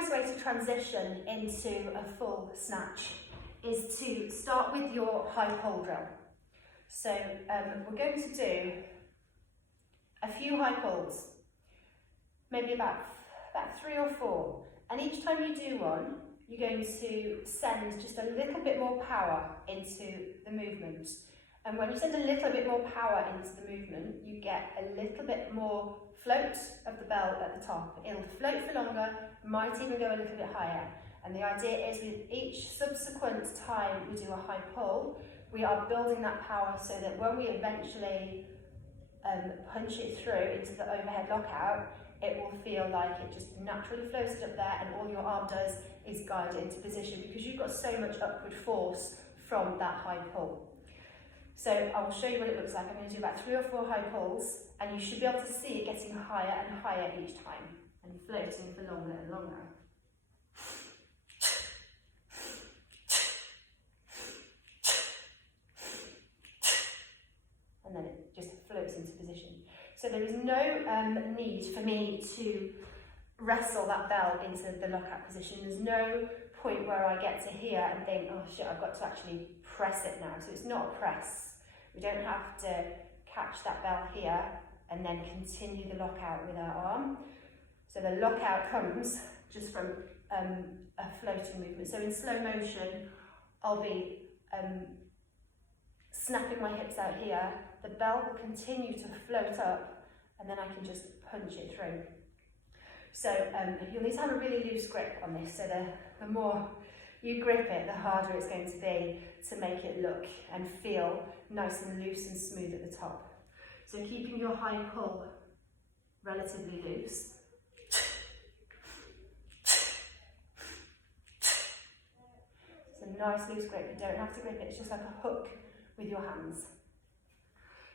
nice way to transition into a full snatch is to start with your high pull drill. So we're going to do a few high pulls, maybe about 3 or 4. And each time you do one, you're going to send just a little bit more power into the movement. And when you send a little bit more power into the movement, you get a little bit more float of the bell at the top. It'll float for longer, might even go a little bit higher. And the idea is with each subsequent time we do a high pull, we are building that power so that when we eventually punch it through into the overhead lockout, it will feel like it just naturally floated up there, and all your arm does is guide it into position because you've got so much upward force from that high pull. So I will show you what it looks like. I'm going to do about 3 or 4 high pulls, and you should be able to see it getting higher and higher each time and floating for longer and longer. And then it just floats into position. So there is no need for me to wrestle that bell into the lockout position. There's no point where I get to here and think, oh shit, I've got to actually press it now. So it's not a press. We don't have to catch that bell here and then continue the lockout with our arm. So the lockout comes just from a floating movement. So in slow motion, I'll be snapping my hips out here. The bell will continue to float up, and then I can just punch it through. So you'll need to have a really loose grip on this. So the more you grip it, the harder it's going to be to make it look and feel nice and loose and smooth at the top. So keeping your high pull relatively loose. It's a nice loose grip. You don't have to grip it, it's just like a hook with your hands.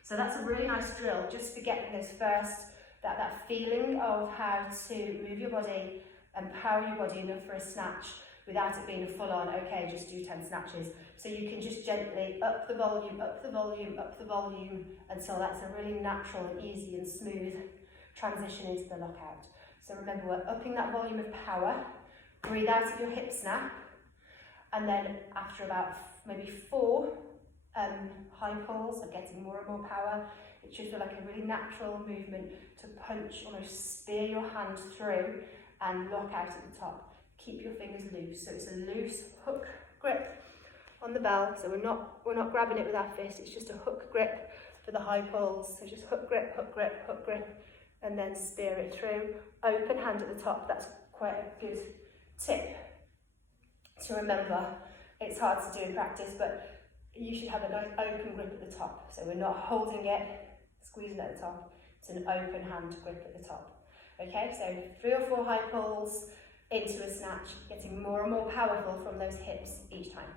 So that's a really nice drill, just for getting those first, that feeling of how to move your body and power your body enough for a snatch without it being a full-on, okay, just do 10 snatches. So you can just gently up the volume, up the volume, up the volume until that's a really natural and easy and smooth transition into the lockout. So remember, we're upping that volume of power, breathe out at your hip snap, and then after about maybe 4 high pulls of getting more and more power, it should feel like a really natural movement to punch, almost spear your hand through and lock out at the top. Keep your fingers loose, so it's a loose hook grip on the bell. So we're not grabbing it with our fist, it's just a hook grip for the high pulls. So just hook grip, hook grip, hook grip, and then spear it through. Open hand at the top, that's quite a good tip to remember. It's hard to do in practice, but you should have a nice open grip at the top. So we're not holding it, squeezing at the top. It's an open hand grip at the top. Okay, so 3 or 4 high pulls into a snatch, getting more and more powerful from those hips each time.